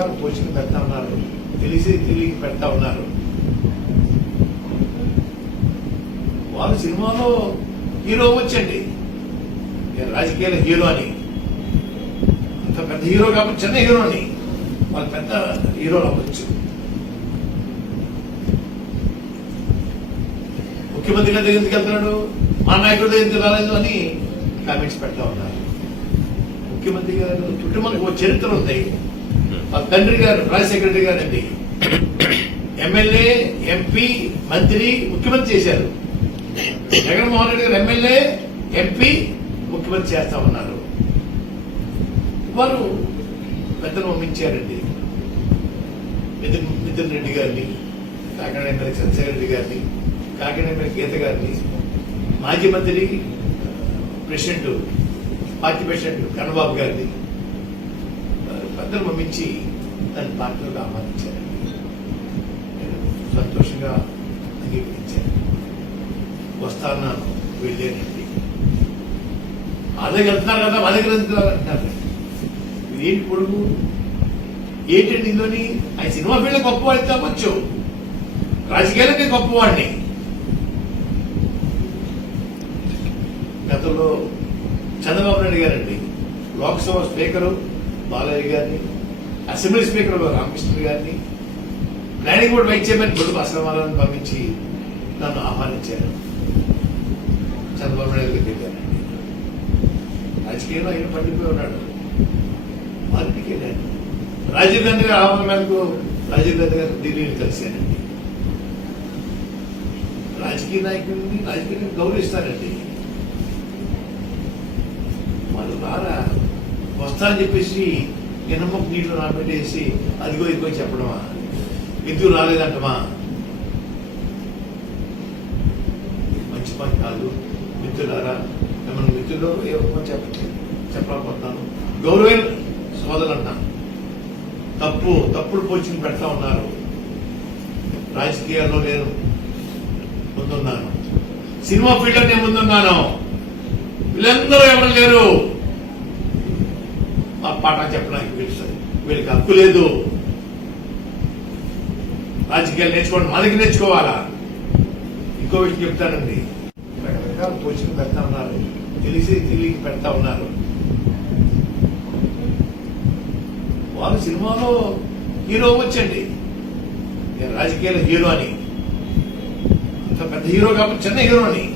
రకరకాల పోషణ పెడతా ఉన్నారు. తెలిసి తెలియక పెడతా ఉన్నారు. వాళ్ళు సినిమాలో హీరో వచ్చండి నేను రాజకీయాల హీరో అని. అంత పెద్ద హీరో కాబట్టి చిన్న హీరోని వాళ్ళు పెద్ద హీరోలు అవ్వచ్చు. ముఖ్యమంత్రి గారి దగ్గరికి వెళ్తున్నాడు. మా నాయకుడి దగ్గరికి రాలేదు అని కామెంట్స్ పెడతా ఉన్నారు. ముఖ్యమంత్రి గారు చుట్టూ మనకు చరిత్ర ఉంది. మా తండ్రి గారు రాజ్ సెక్రటరీ గారు అండి ఎమ్మెల్యే ఎంపీ మంత్రి ముఖ్యమంత్రి చేశారు. జగన్మోహన్ రెడ్డి గారు ఎమ్మెల్యే ఎంపీ ముఖ్యమంత్రి చేస్తా ఉన్నారు. వారు పెద్దలు పంపించారండి. నితిన్ నితిన్ రెడ్డి గారిని కాకినాడ ఎమ్మెల్యే చంద్రశేఖర రెడ్డి గారిని కాకినాడ ఎమ్మెల్యే గీత గారిని మాజీ మంత్రి ప్రెసిడెంట్ పార్టీ ప్రెసిడెంట్ కన్నబాబు గారిని వారు పెద్దలు పంపించి దాన్ని పార్టీలోకి ఆహ్వానించారు. సంతోషంగా అంగీకరించాను. వస్తాను వెళ్ళానండి వాళ్ళకి వెళ్తున్నారు కదా వాళ్ళకి వెళ్తున్నారు అంటారు ఏంటి కొడుకు? ఏంటండి ఇందులోని? ఆయన సినిమా ఫీల్డ్ గొప్పవాడి కావచ్చు. రాజకీయాలకి గొప్పవాడిని. గతంలో చంద్రబాబు నాయుడు గారండి. లోక్సభ స్పీకరు బాలయ్య గారిని అసెంబ్లీ స్పీకర్ రామకృష్ణ గారిని planning board vice chairman Boddu భాస్కరమారాన్ని పంపించి నన్ను ఆహ్వానించారు. చంద్రబాబు నాయుడు గారికి వెళ్ళానండి రాజకీయంలో ఆయన పండిపోయి ఉన్నాడు. పార్టీకి వెళ్ళాను రాజీవ్ గాంధీ గారు ఆహ్వానం మేరకు రాజీవ్ గాంధీ గారు ఢిల్లీని కలిశానండి రాజకీయ నాయకుడిని రాజకీయాన్ని గౌరవిస్తారండి. వాళ్ళు రారా వస్తా అని చెప్పేసి ఎనమ్మకు నీటిలో నాపెట్టేసి అదిగో ఇదిగో చెప్పడమా? ఎందుకు రాలేదంటమా? మంచి పని కాదు. మిత్రులారా మిమ్మల్ని మిత్రులు ఏమో చెప్పట్లేదు చెప్పలేకపోతున్నాను. గౌరవైన సోదరు అంటాను తప్పు తప్పుడు పోచింగ్ పెడతా ఉన్నారు. రాజకీయాల్లో నేను ముందున్నాను. సినిమా ఫీల్డ్ నేను ముందున్నాను. వీళ్ళందరూ ఎవరు లేరు? ఆ పాఠం చెప్పడానికి వీళ్ళు వీళ్ళకి హక్కు లేదు. రాజకీయాలు నేర్చుకోండి. మనకి నేర్చుకోవాలా? ఇంకో విషయం చెప్తానండి రకరకాల పోషణ పెడతా ఉన్నారు. తెలిసి తెలియక పెడతా ఉన్నారు. వాళ్ళు సినిమాలో హీరో వచ్చండి నేను రాజకీయాల హీరో అని. అంత పెద్ద హీరో కాబట్టి చిన్న హీరో అని.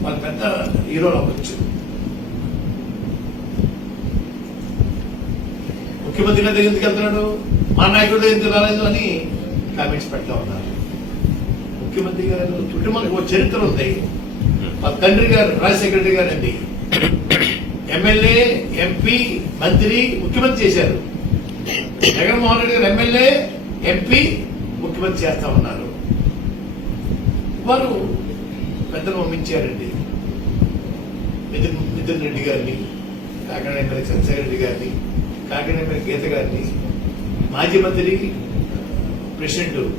వాళ్ళు పెద్ద హీరోలు అవ్వచ్చు. ముఖ్యమంత్రి గారి దగ్గర ఎందుకు వెళ్తున్నాడు? మా నాయకుడు ఎందుకు రాలేదు అని కామెంట్స్ పెడతా ఉన్నారు. ముఖ్యమంత్రి గారు చుట్టూ మనకు ఒక చరిత్ర ఉంది. మా తండ్రి గారు రాజశేఖర రెడ్డి గారు అండి. ఎమ్మెల్యే ఎంపీ మంత్రి ముఖ్యమంత్రి చేశారు. జగన్మోహన్ రెడ్డి గారు ఎమ్మెల్యే ఎంపీ ముఖ్యమంత్రి చేస్తా ఉన్నారు. వారు పెద్దలు పంపించారండి. నితిన్ నితిన్ రెడ్డి గారిని కాకినాడ చంద్రశేఖర రెడ్డి గారిని. కాకినాడ గీత గారిని మాజీ మంత్రి ప్రెసిడెంట్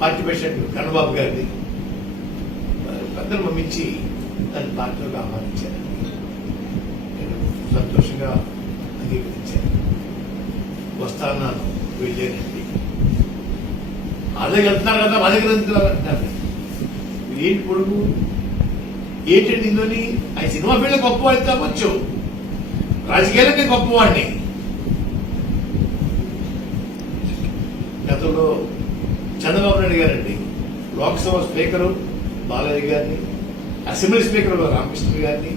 పార్టీ ప్రెసిడెంట్ కన్నబాబు గారిని పెద్దలు పంపించి దాన్ని పార్టీలోకి ఆహ్వానించారు. నేను సంతోషంగా అంగీకరించాను. వస్తాను వెళ్ళానండి. అదే వెళ్తున్నారు కదా మా దగ్గర ఎందుకు ఏంటి కొడుకు? ఏంటండి ఇందులోని? ఆయన సినిమా ఫీల్డ్ గొప్పవాడి కావచ్చు. రాజకీయాలకి గొప్పవాడిని. గతంలో చంద్రబాబు నాయుడు గారండి లోక్సభ స్పీకరు బాలయ్య గారిని అసెంబ్లీ స్పీకర్ రామకృష్ణ గారిని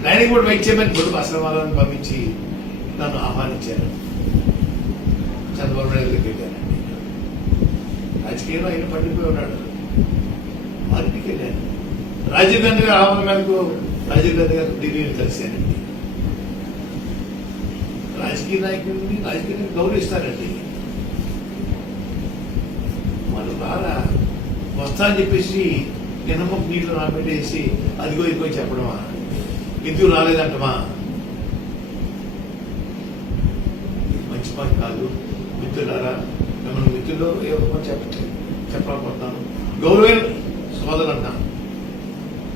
planning board vice chairman Boddu భాస్కరమారాన్ని పంపించి నన్ను ఆహ్వానించారు. చంద్రబాబు నాయుడు దగ్గరికి వెళ్ళానండి రాజకీయంలో ఆయన పడిపోయి ఉన్నాడు. పార్టీకి వెళ్ళాను. రాజీవ్ గాంధీ గారి ఆహ్వానం మేరకు రాజీవ్ గాంధీ గారు ఢిల్లీని కలిశానండి రాజకీయ నాయకుడిని రాజకీయ గౌరవిస్తారండి. వాళ్ళు వస్తా అని చెప్పేసి నిన్నమ్మకు నీటిలో రాబెట్టేసి అదిగో ఎక్కువ చెప్పడమా? ఎందుకు రాలేదంటమా? మంచి పని కాదు. మిత్రులారా మిమ్మల్ని మిత్రులు ఏమో చెప్ప చెప్పలేకపోతున్నాను. గౌరవ సోదరు అంటాను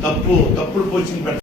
తప్పు తప్పుడు కోచింగ్ పెడతా